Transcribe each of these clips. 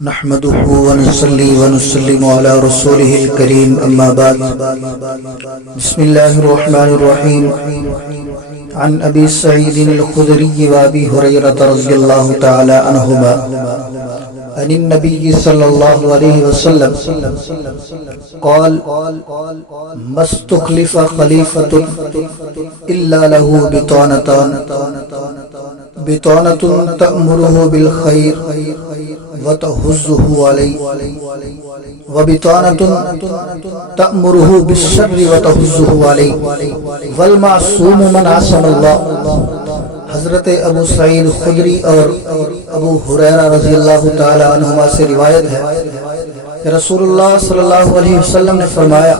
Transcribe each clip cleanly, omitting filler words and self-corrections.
نحمده ونصلي ونسلم على رسوله الكريم أما بعد بسم الله الرحمن الرحيم عن أبي سعيد الخدري وأبي هريرة رضي الله تعالى عنهما عن النبي صلى الله عليه وسلم قال ما استخلف خليفة إلا له بطانة تأمره بالخير وتحزه عليه وبطانة تأمره بالشر وتحزه عليه والمعصوم من عصم الله۔ حضرت ابو سعید خدری اور ابو ہریرہ رضی اللہ تعالی عنہما سے روایت ہے کہ رسول اللہ صلی اللہ علیہ وسلم نے فرمایا،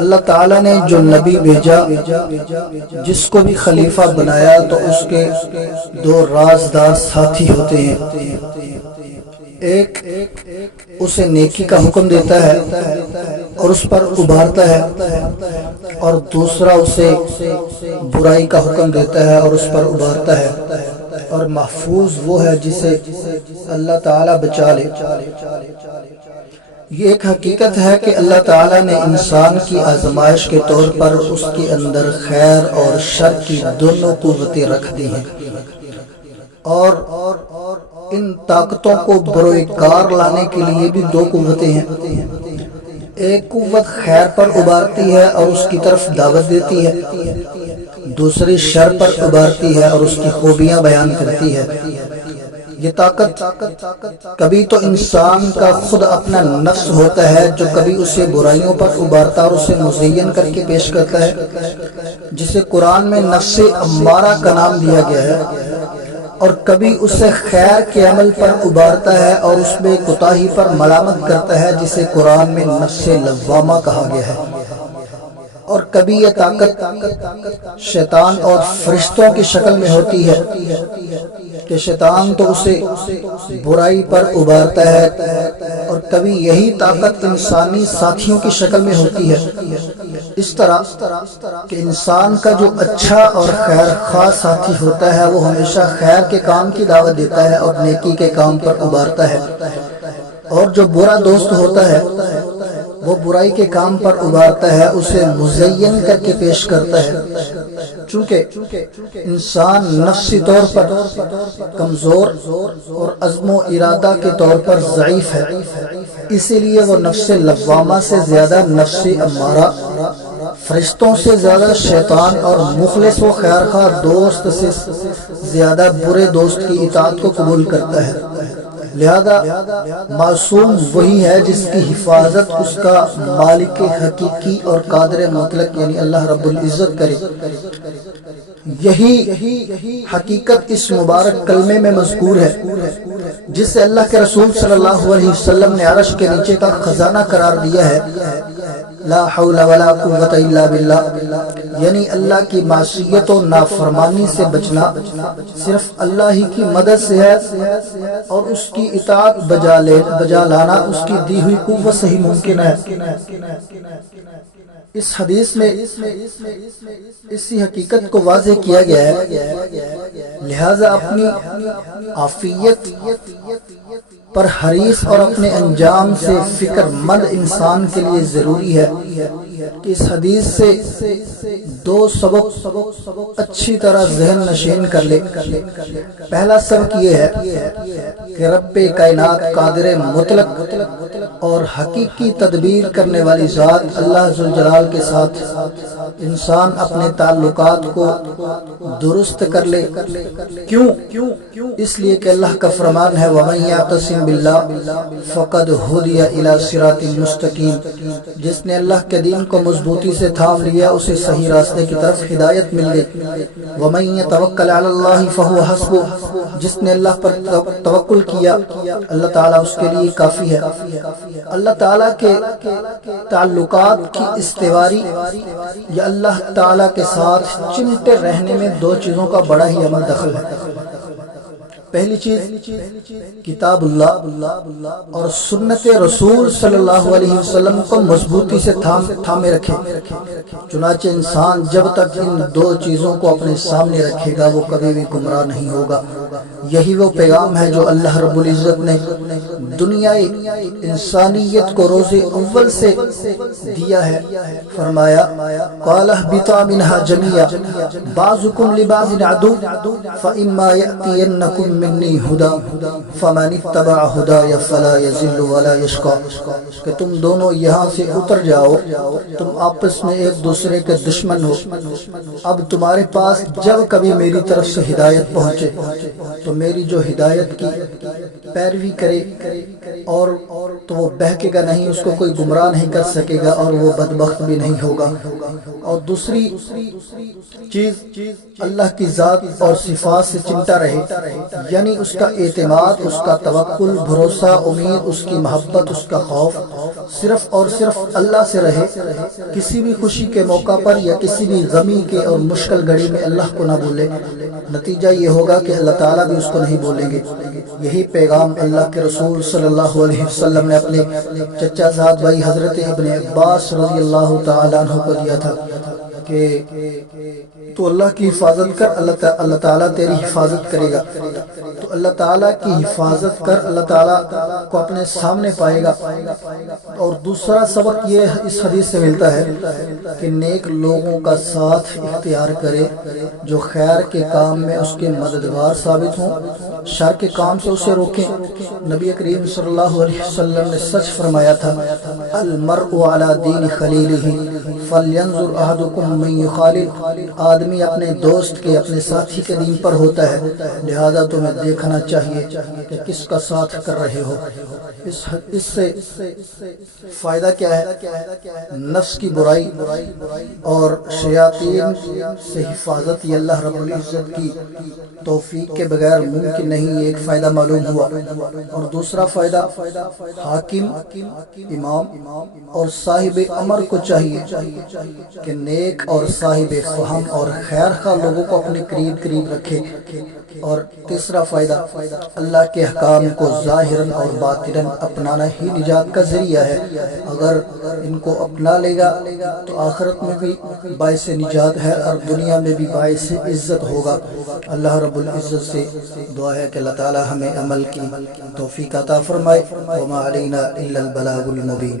اللہ تعالیٰ نے جو نبی بھیجا جس کو بھی خلیفہ بنایا تو اس کے دو رازدار ساتھی ہوتے ہیں، ایک اسے نیکی کا حکم دیتا ہے اور اس پر ابھارتا ہے، اور دوسرا اسے برائی کا حکم دیتا ہے اور اس پر ابھارتا ہے، اور محفوظ وہ ہے جسے اللہ تعالیٰ بچا لے۔ یہ ایک حقیقت ہے کہ اللہ تعالیٰ نے انسان کی آزمائش کے طور پر اس کے اندر خیر اور شر کی دونوں قوتیں رکھ دی ہیں، اور ان طاقتوں کو بروئے کار لانے کے لیے بھی دو قوتیں ہیں۔ ایک قوت خیر پر ابھارتی ہے اور اس کی طرف دعوت دیتی ہے، دوسری شر پر ابھارتی ہے اور اس کی خوبیاں بیان کرتی ہے۔ یہ طاقت کبھی تو انسان کا خود اپنا نفس ہوتا ہے جو کبھی اسے برائیوں پر ابھارتا اور اسے مزین کر کے پیش کرتا ہے، جسے قرآن میں نفس امارہ کا نام دیا گیا ہے، اور کبھی اسے خیر کے عمل پر ابھارتا ہے اور اس میں کوتاہی پر ملامت کرتا ہے، جسے قرآن میں نفس لوامہ کہا گیا ہے۔ اور کبھی یہ طاقت شیطان اور فرشتوں کی شکل میں ہوتی ہے کہ شیطان تو اسے برائی پر ابھارتا ہے، اور کبھی یہی طاقت انسانی ساتھیوں کی شکل میں ہوتی ہے، اس طرح کہ انسان کا جو اچھا اور خیر خواہ ساتھی ہوتا ہے وہ ہمیشہ خیر کے کام کی دعوت دیتا ہے اور نیکی کے کام پر ابھارتا ہے، اور جو برا دوست ہوتا ہے وہ برائی کے کام پر ابھارتا ہے، اسے مزین کر کے پیش کرتا ہے۔ چونکہ انسان نفسی طور پر کمزور اور عزم و ارادہ کے طور پر ضعیف ہے، اسی لیے وہ نفس لوامہ سے زیادہ نفس امارہ، فرشتوں سے زیادہ شیطان، اور مخلص و خیر خواہ دوست سے زیادہ برے دوست کی اطاعت کو قبول کرتا ہے۔ لہذا معصوم وہی ہے جس کی حفاظت اس کا مالک حقیقی اور قادر مطلق یعنی اللہ رب العزت کرے۔ یہی حقیقت اس مبارک کلمے میں مذکور ہے جسے اللہ کے رسول صلی اللہ علیہ وسلم نے عرش کے نیچے کا خزانہ قرار دیا ہے، لا حول ولا قوت الا باللہ، یعنی اللہ کی معصیت و نافرمانی سے بچنا صرف اللہ ہی کی مدد سے ہے، اور اس کی اطاعت بجا لانا اس کی دی ہوئی قوت سے ہی ممکن ہے۔ اس حدیث میں اسی حقیقت کو واضح کیا گیا ہے، لہذا اپنی عافیت پر حریص اور اپنے انجام سے فکر مند انسان کے لیے ضروری ہے کہ اس حدیث سے دو سبق اچھی طرح ذہن نشین کر لے۔ پہلا سبق یہ ہے کہ رب کائنات قادر مطلق اور حقیقی تدبیر کرنے والی ذات اللہ ذوالجلال کے ساتھ انسان اپنے تعلقات کو درست کر لے۔ کیوں؟ اس لیے کہ اللہ کا فرمان ہے وَمَن يَعْتَصِم بِاللَّهِ فَقَدْ هُدِيَ إِلَى صِرَاطٍ مُسْتَقِيمٍ، جس نے اللہ کے دین کو مضبوطی سے تھام لیا اسے صحیح راستے کی طرف ہدایت مل گئی۔ وَمَن يَتَوَكَّلْ عَلَى اللَّهِ فَهُوَ حَسْبُهُ، جس نے اللہ پر توکل کیا اللہ تعالیٰ اس کے لیے کافی ہے۔ اللہ تعالیٰ کے تعلقات کی استواری یا اللہ تعالیٰ کے ساتھ چمٹے رہنے میں دو چیزوں کا بڑا ہی اہم دخل ہے۔ پہلی چیز کتاب اللہ اور سنت رسول صلی اللہ علیہ وسلم کو مضبوطی سے تھامے رکھے۔ چنانچہ انسان جب تک ان دو چیزوں کو اپنے سامنے رکھے گا وہ کبھی بھی گمراہ نہیں ہوگا۔ یہی وہ پیغام ہے جو اللہ رب العزت نے دنیا انسانیت کو روز اول سے دیا ہے۔ فرمایا قال اهبطوا منها جميعا بعضكم لبعض عدو فإما يأتينكم مني هدى فمن اتبع هداي فلا يضل ولا يشقى، کہ تم دونوں یہاں سے اتر جاؤ، تم آپس میں ایک دوسرے کے دشمن ہو، اب تمہارے پاس جب کبھی میری طرف سے ہدایت پہنچے تو میری جو ہدایت کی پیروی کرے اور تو وہ بہکے گا نہیں، اس کو کوئی گمراہ نہیں کر سکے گا اور وہ بدبخت بھی نہیں ہوگا۔ اور دوسری چیز اللہ کی ذات اور صفات سے چمٹا رہے، یعنی اس کا اعتماد، اس کا توکل، بھروسہ، امید، اس کی محبت، اس کا خوف صرف اور صرف اللہ سے رہے۔ کسی بھی خوشی کے موقع پر یا کسی بھی غمی کے اور مشکل گھڑی میں اللہ کو نہ بھولے، نتیجہ یہ ہوگا کہ اللہ تعالیٰ بھی اس کو نہیں بولیں گے۔ یہی پیغام اللہ کے رسول صلی اللہ علیہ وسلم نے اپنے چچا زاد بھائی حضرت ابن عباس رضی اللہ تعالیٰ عنہ کو دیا تھا کہ تو اللہ کی حفاظت کر، اللہ تعالیٰ تیری حفاظت کرے گا۔ تو اللہ تعالیٰ کی حفاظت کر، اللہ تعالیٰ کو اپنے سامنے پائے گا۔ اور دوسرا سبق یہ اس حدیث سے ملتا ہے کہ نیک لوگوں کا ساتھ اختیار کرے جو خیر کے کام میں اس کے مددگار ثابت ہوں، شر کے کام سے اسے روکیں۔ نبی کریم صلی اللہ علیہ وسلم نے سچ فرمایا تھا، المرء علی دین خلیلہ فلینظر احدکم من یخالل، آدمی اپنے دوست کے، اپنے ساتھی کے دین پر ہوتا ہے، لہذا تمہیں دیکھنا چاہیے کہ کس کا ساتھ کر رہے ہو۔ اس سے فائدہ کیا ہے؟ نفس کی برائی اور شیاطین سے حفاظت، یہ اللہ رب العزت کی توفیق کے بغیر ممکن نہیں، ایک فائدہ معلوم ہوا۔ اور دوسرا فائدہ، حاکم، امام اور صاحب امر کو چاہیے کہ نیک اور صاحب فہم اور خیر خواہ لوگوں کو اپنے قریب رکھے۔ اور تیسرا فائدہ، اللہ کے احکام کو ظاہراً اور باطناً اپنانا ہی نجات کا ذریعہ ہے۔ اگر ان کو اپنا لے گا تو آخرت میں بھی باعث نجات ہے اور دنیا میں بھی باعث عزت ہوگا۔ اللہ رب العزت سے دعا ہے کہ اللہ تعالی ہمیں عمل کی توفیق عطا فرمائے۔ وما علینا الا البلاغ المبین۔